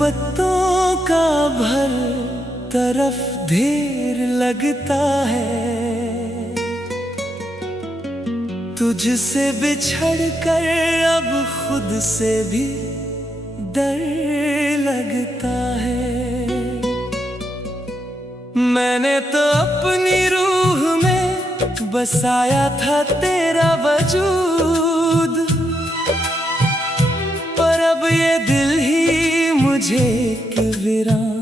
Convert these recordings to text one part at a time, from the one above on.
पत्तों का भर तरफ ढेर लगता है, तुझसे बिछड़ कर अब खुद से भी डर लगता है। मैंने तो अपनी रूह में बसाया था तेरा वजूद, पर अब ये दिल ही मुझे एक वीरान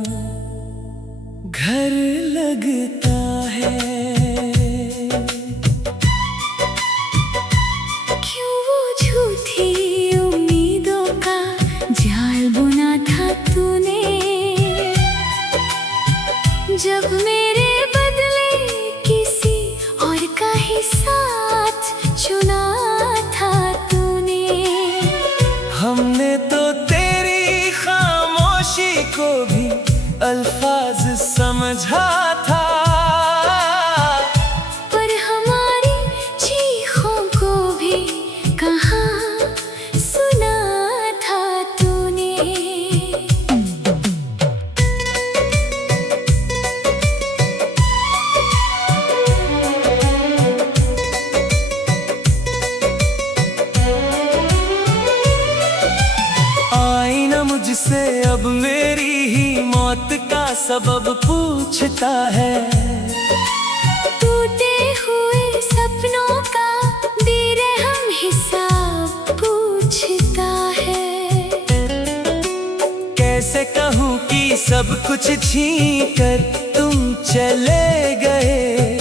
घर लगता है। क्यों वो झूठी उम्मीदों का जाल बुना था तूने, जब मेरे बदले किसी और का ही साथ चुना था तूने। हमने तो तेरी खामोशी को भी अल्फाज समझा था, पर हमारी चीखों को भी कहाँ सुना था तूने। आईना मुझसे अब मेरी ही मौत का सबब पूछता है, टूटे हुए सपनों का बेरहम हिसाब पूछता है। कैसे कहूँ कि सब कुछ छीन कर तुम चले गए।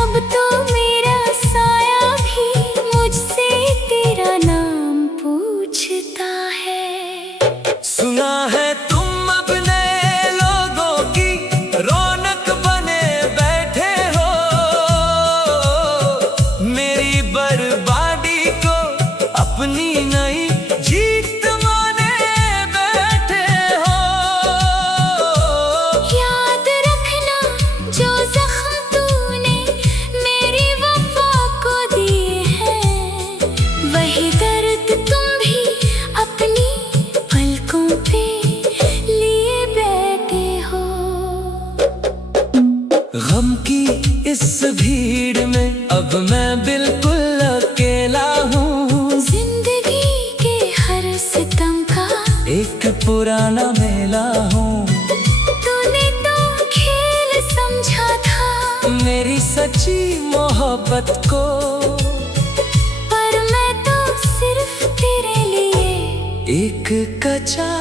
अब तो मेरा साया भी मुझसे तेरा नाम पूछता है। सुना है तुम अब नए लोगों की रौनक बने बैठे हो, मेरी बर्बादी को अपनी नई जीत माने बैठे हो। याद रखना जो जख्म तूने मेरी वफा को दिए हैं, वही दर्द तुम भी अपनी पलकों पे लिए बैठे हो। गम की इस भीड़ में अब मैं बिल्कुल अकेला हूँ, जिंदगी के हर सितम का एक पुराना मेला हूँ। तूने तो खेल समझा था मेरी सच्ची मोहब्बत को, पर मैं तो सिर्फ तेरे लिए एक कच्चा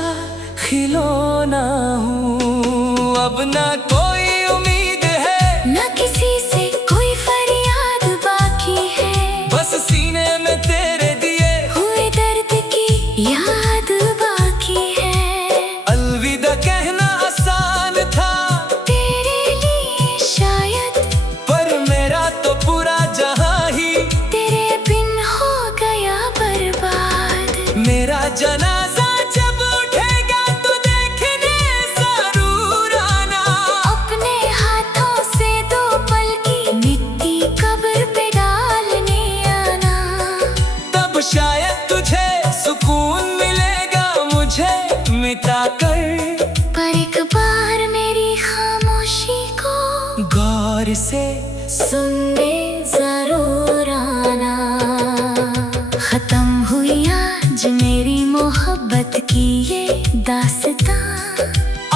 खिलौना हूँ। अब ना कोई उम्मीद है, न किसी से कोई फरियाद बाकी है, बस सीने में तेरे दिए हुए दर्द की याद बाकी है। अलविदा कहना आसान था तेरे लिए शायद, पर मेरा तो पूरा जहां ही तेरे बिन हो गया बर्बाद। मेरा जनाजा जब उठेगा तो देखने जरूर आना, अपने हाथों से 2 पल की मिट्टी कब्र पे डालने आना। तब शायद तुझे सुकून मिलेगा मुझे मिटा कर। पर एक बार मेरी खामोशी को गौर से सुनने जरूर आना। खत्म हुई आज मेरी मोहब्बत की ये दास्तां,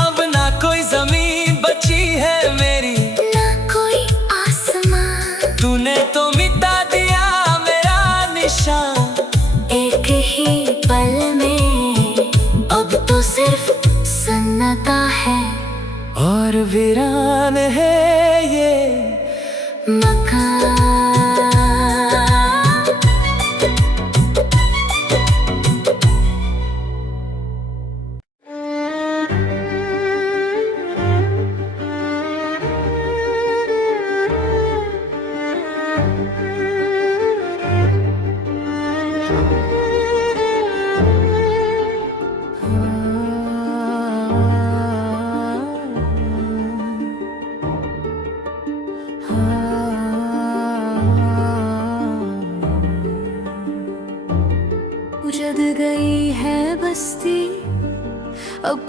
अब ना कोई जमीन बची है मेरी, ना कोई आसमां। तूने तो मिटा दिया मेरा निशान एक ही पल में अब तो सिर्फ सन्नाटा है और वीरान है ये मकान।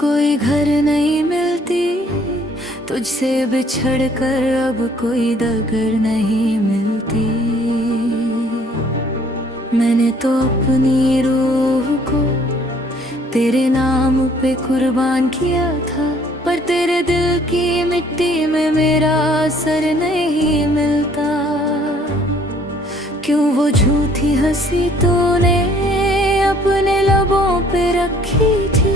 कोई घर नहीं मिलती, तुझसे बिछड़ कर अब कोई डगर नहीं मिलती। मैंने तो अपनी रूह को तेरे नाम पे कुर्बान किया था, पर तेरे दिल की मिट्टी में मेरा असर नहीं मिलता। क्यों वो झूठी हंसी तूने अपने लबों पे रखी थी,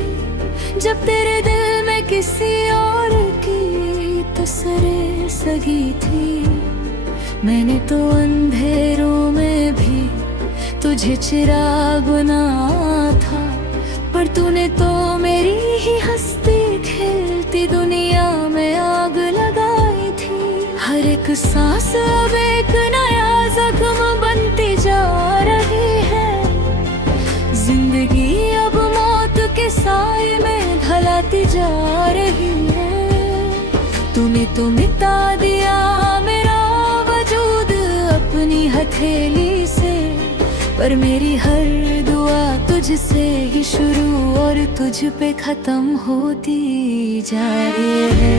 जब तेरे दिल में किसी और की तस्वीर सगी थी। मैंने तो अंधेरों में भी तुझे चिराग बनाया था, पर तूने तो मेरी ही हंसती खिलती दुनिया में आग लगाई थी। हर एक सांस अब एक नया जख्म बनती जा रही है, जिंदगी अब मौत के साए में ढलाती जा रही है। तूने तो मिटा दिया मेरा वजूद अपनी हथेली से, पर मेरी हर दुआ तुझसे ही शुरू और तुझ पे खत्म होती जा रही है।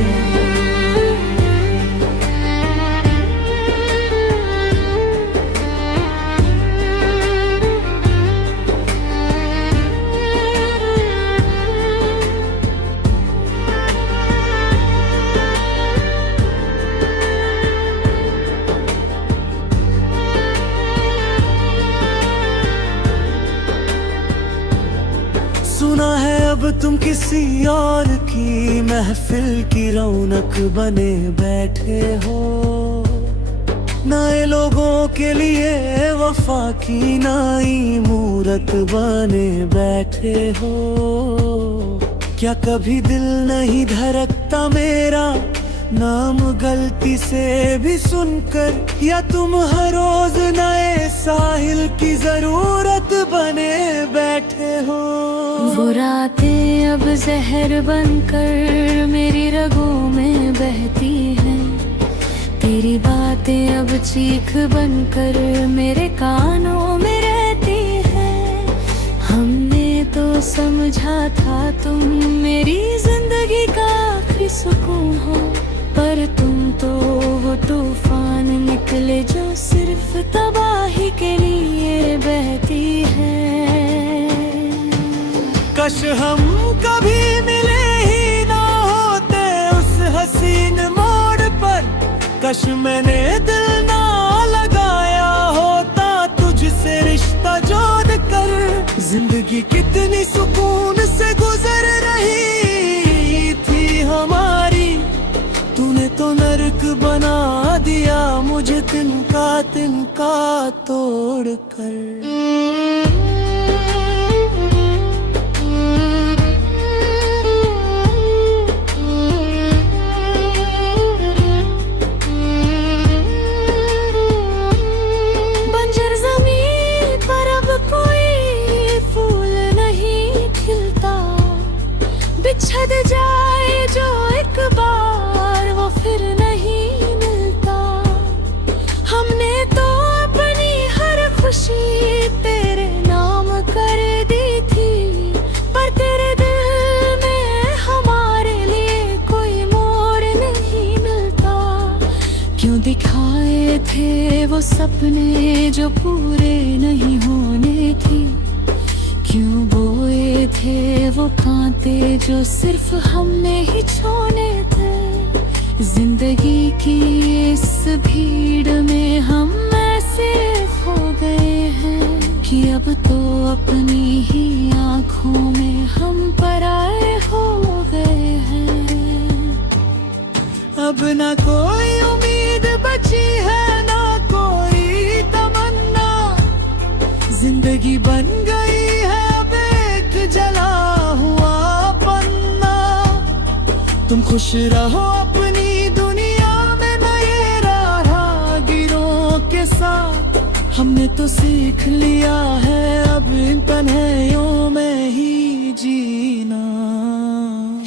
सुना है अब तुम किसी और की महफिल की रौनक बने बैठे हो, नए लोगों के लिए वफा की नई मूरत बने बैठे हो। क्या कभी दिल नहीं धड़कता मेरा नाम गलती से भी सुनकर, या तुम हर रोज नए साहिल की जरूरत बने बैठे हो। वो रातें अब जहर बनकर मेरी रगों में बहती हैं, तेरी बातें अब चीख बनकर मेरे कानों में रहती हैं। हमने तो समझा था तुम मेरी जिंदगी का आखिरी सुकून हो, पर तुम तो वो तूफान निकले जो सिर्फ तबाही के लिए बहती है। काश हम कभी मिले ही ना होते उस हसीन मोड़ पर, काश मैंने दिल ना लगाया होता तुझसे रिश्ता जोड़ कर। जिंदगी कितनी सुकून से गुजर रही थी हमारी, तूने तो नर्क बना दिया मुझे तिनका तोड़ कर। बंजर ज़मीन पर अब कोई फूल नहीं खिलता, बिछड़ जाए जो एक बार वो फिर नहीं मिलता। हमने तो अपनी हर खुशी तेरे नाम कर दी थी, पर तेरे दिल में हमारे लिए कोई मोड़ नहीं मिलता। क्यों दिखाए थे वो सपने जो पूरे नहीं होने थे, क्यों बोए थे वो कांटे जो सिर्फ हमने ही छोड़े थे। जिंदगी की इस भीड़ में हम ऐसे खो गए हैं कि अब तो अपनी ही आँखों में हम पराए हो गए हैं। अब ना कोई उम्मीद बची है ना कोई तमन्ना, जिंदगी बन गई है अब एक जला हुआ पन्ना। तुम खुश रहो अपनी दुनिया में नए राहगीरों के साथ, हमने तो सीख लिया है अब इन तन्हाइयों में ही जीना।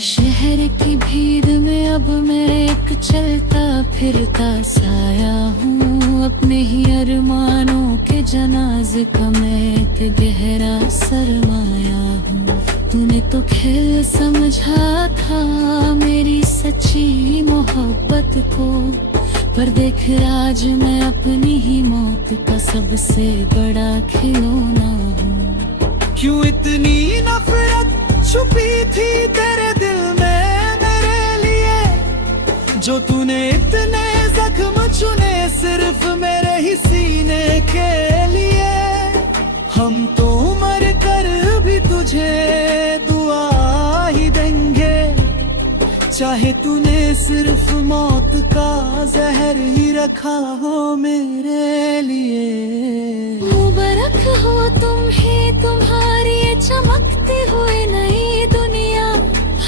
शहर की भीड़ में अब मैं एक चलता फिरता साया हूँ, अपने ही अरमानों के जनाज़े का मैं एक गहरा सरमाया हूँ। तूने तो खेल समझा था मेरी सच्ची मोहब्बत को, पर देख आज मैं अपनी ही मौत का सबसे बड़ा खिलौना हूँ। क्यों इतनी नफरत छुपी थी तेरे दिल में मेरे लिए, जो तूने इतने जख्म चुने सिर्फ मेरे ही सीने के लिए। हम तो मर कर भी तुझे दुआ ही देंगे, चाहे तूने सिर्फ मौत का जहर ही रखा हो मेरे लिए। मुबारक हो तुम्हें तुम्हारी ये चमकती हुई नई दुनिया,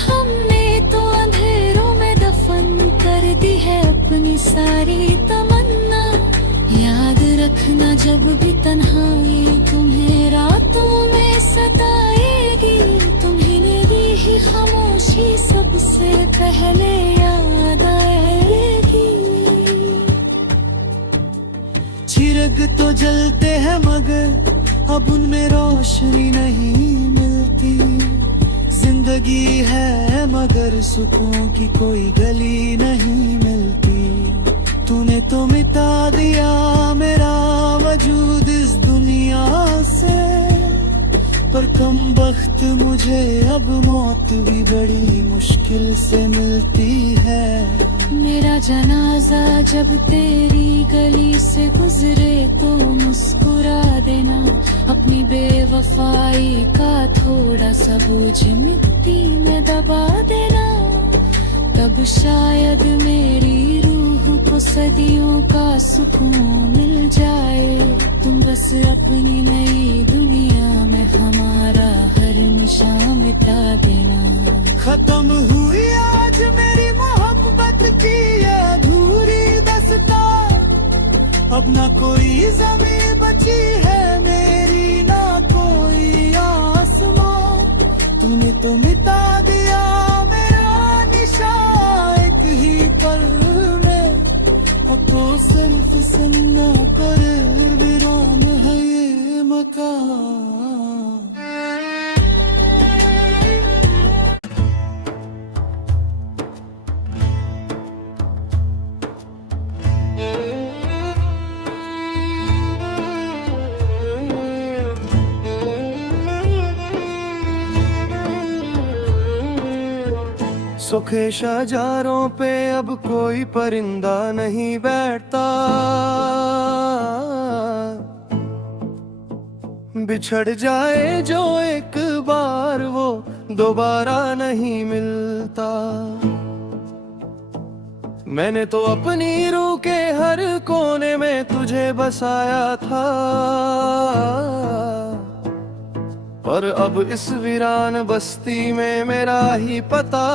हमने तो अंधेरों में दफन कर दी है अपनी सारी तमन्ना। याद रखना जब भी तन्हाई तुम्हें रातों में सताएगी, तुम्हें दी ही खामोशी सबसे पहले याद आएगी। चिराग तो जलते हैं मगर अब उनमें रोशनी नहीं मिलती, जिंदगी है मगर सुकून की कोई गली नहीं मिलती। तूने तो मिटा दिया मेरा वजूद इस दुनिया से, पर कम वक्त मुझे अब मौत भी बड़ी मुश्किल से मिलती है। मेरा जनाजा जब तेरी गली से गुजरे तो मुस्कुरा देना, अपनी बेवफाई का थोड़ा सा बोझ मिट्टी में दबा देना। तब शायद मेरी रूह को सदियों का सुकून मिल जाए, तुम बस अपनी नई दुनिया में हमारा हर निशान मिटा देना। खत्म हुई आज मेरी मोहब्बत की ये अधूरी दस्तार, अब ना कोई ज़मीं बची है मेरी ना कोई आसमां। तूने तो मिटा दिया मेरा निशान एक ही पल में, तो सिर्फ सन्ना पर वीरान है ये मकान। सूखे शजारों पे अब कोई परिंदा नहीं बैठता, बिछड़ जाए जो एक बार वो दोबारा नहीं मिलता। मैंने तो अपनी रूह के हर कोने में तुझे बसाया था, पर अब इस वीरान बस्ती में मेरा ही पता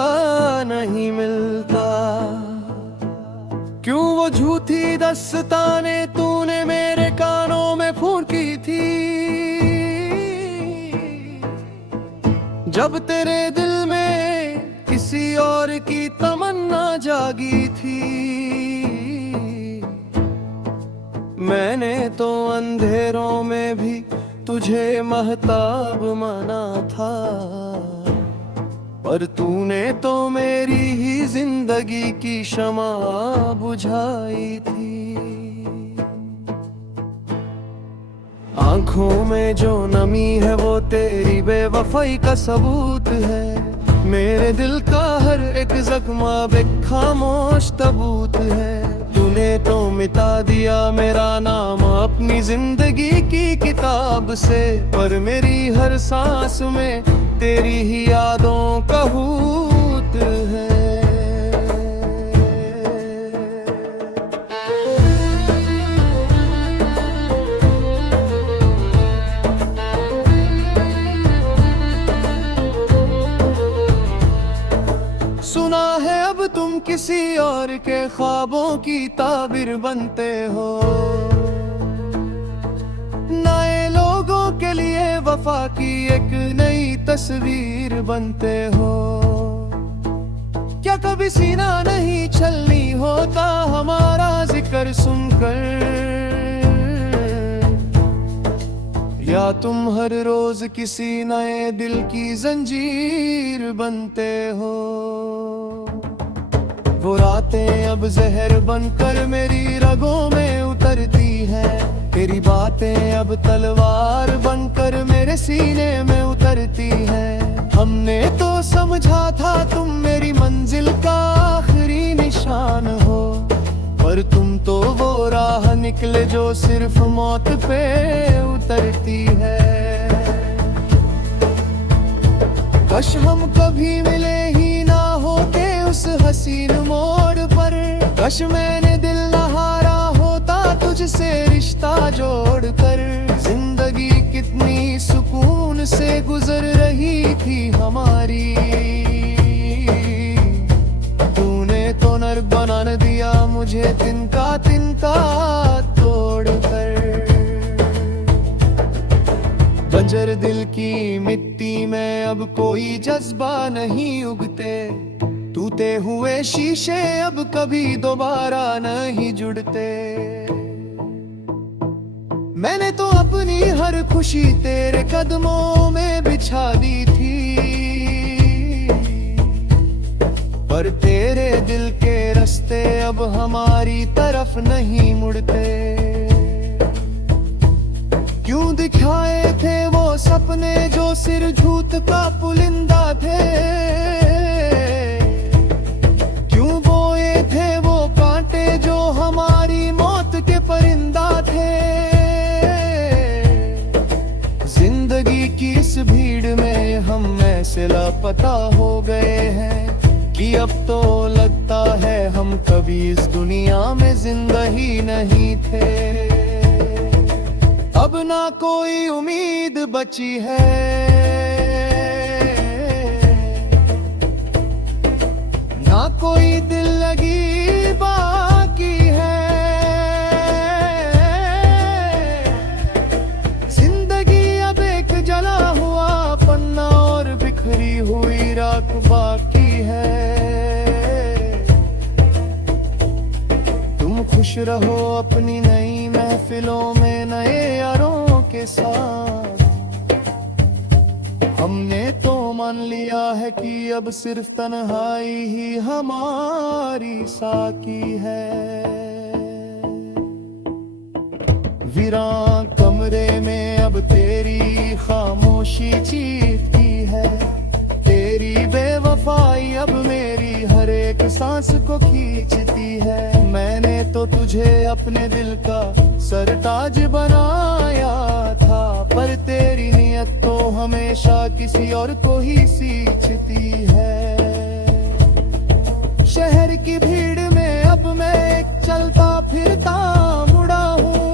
नहीं मिलता। क्यों वो झूठी दस्ताने तूने मेरे कानों में फूंकी थी, जब तेरे दिल में किसी और की तमन्ना जागी थी। मैंने तो अंधेरों में भी तुझे महताब माना था, पर तूने तो मेरी ही जिंदगी की शमा बुझाई थी। आंखों में जो नमी है वो तेरी बेवफाई का सबूत है, मेरे दिल का हर एक जख्मा एक खामोश तबूत है। तूने तो मिटा दिया मेरा नाम अपनी जिंदगी की किताब से, पर मेरी हर सांस में तेरी ही यादों का हूत है। सुना है अब तुम किसी और के ख्वाबों की ताबीर बनते हो, नए लोगों के लिए वफा की एक नई तस्वीर बनते हो। क्या कभी सीना नहीं छलनी होता हमारा जिक्र सुनकर, क्या तुम हर रोज किसी नए दिल की जंजीर बनते हो? वो रातें अब जहर बनकर मेरी रगों में उतरती है, तेरी बातें अब तलवार बनकर मेरे सीने में उतरती है। हमने तो समझा था तुम मेरी मंजिल का आखिरी निशान हो, पर तुम तो वो राह निकले जो सिर्फ मौत पे उतरती है। काश हम कभी मिले ही ना होते उस हसीन मोड़ पर, काश मैंने दिल न हारा होता तुझसे रिश्ता जोड़कर। जिंदगी कितनी सुकून से गुजर रही थी हमारी, तूने तो नर बना दिया मुझे तिनका तिनका तोड़कर। बंजर दिल की मिट्टी में अब कोई जज्बा नहीं उगते, टूटे हुए शीशे अब कभी दोबारा नहीं जुड़ते। मैंने तो अपनी हर खुशी तेरे कदमों में बिछा दी थी, पर तेरे दिल के रास्ते अब हमारी तरफ नहीं मुड़ते। क्यों दिखाए थे वो सपने जो सिर झूठ का पुलिंदा थे, क्यों बोए थे वो कांटे जो हमारी मौत के परिंदा थे। जिंदगी की इस भीड़ में हम ऐसे लापता हो गए हैं कि अब तो लगता है हम कभी इस दुनिया में जिंदा ही नहीं थे। अब ना कोई उम्मीद बची है, ना कोई दिल लगी बाकी है। जिंदगी अब एक जला हुआ पन्ना और बिखरी हुई राख बाकी है। तुम खुश रहो अपनी नई महफिलों में नए यारों के साथ। हमने तो मान लिया है कि अब सिर्फ तन्हाई ही हमारी साकी है। वीरान कमरे में अब तेरी खामोशी चीखती है, तेरी बेवफाई अब मेरी हर एक सांस को खींचती है। मैंने तो तुझे अपने दिल का सरताज बनाया था, पर तेरी नियत तो हमेशा किसी और को ही सींचती है। शहर की भीड़ में अब मैं एक चलता फिरता मुड़ा हूँ,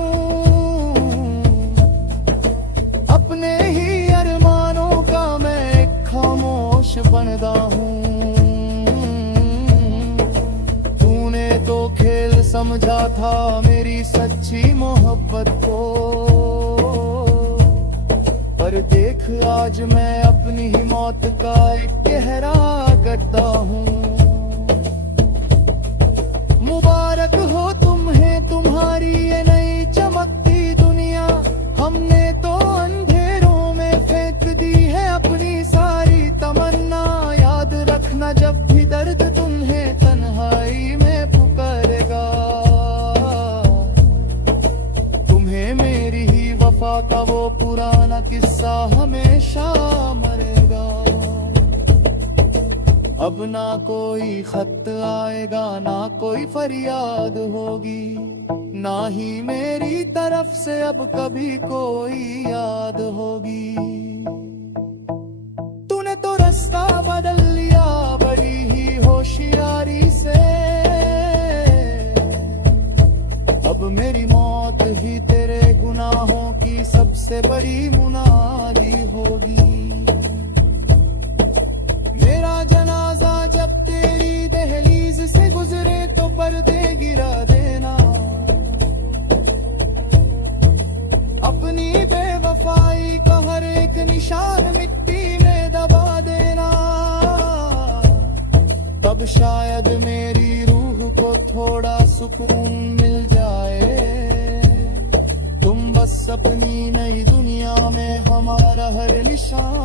अपने ही अरमानों का मैं एक खामोश बनदा हूँ। तूने तो खेल समझा था मेरी सच्ची मोहब्बत को, पर देख आज मैं अपनी ही मौत का एक गहरा गड्ढा हूँ। मुबारक हो तुम्हें तुम्हारी ये नई चमकती दुनिया, हमने तो अंधेरों में फेंक दी है अपनी सारी तमन्ना। याद रखना जब भी दर्द तुम्हें तन्हाई में पुकारेगा, तुम्हें मेरी ही वफा का वो पुराना किस्सा हमेशा मरेगा। अब ना कोई खत आएगा, ना कोई फरियाद होगी, ना ही मेरी तरफ से अब कभी कोई याद होगी। तूने तो रास्ता बदल लिया बड़ी ही होशियारी से, अब मेरी मौत ही तेरे गुनाहों की सबसे बड़ी मुनादी होगी। मेरा जनाजा जब तेरी दहलीज से गुजरे तो पर्दे गिरा देना, अपनी बेवफाई का हर एक निशान मिट्टी में दबा देना। तब शायद मेरी रूह को थोड़ा सुकून मिल जाए, तुम बस अपनी नई दुनिया हमारा हर निशान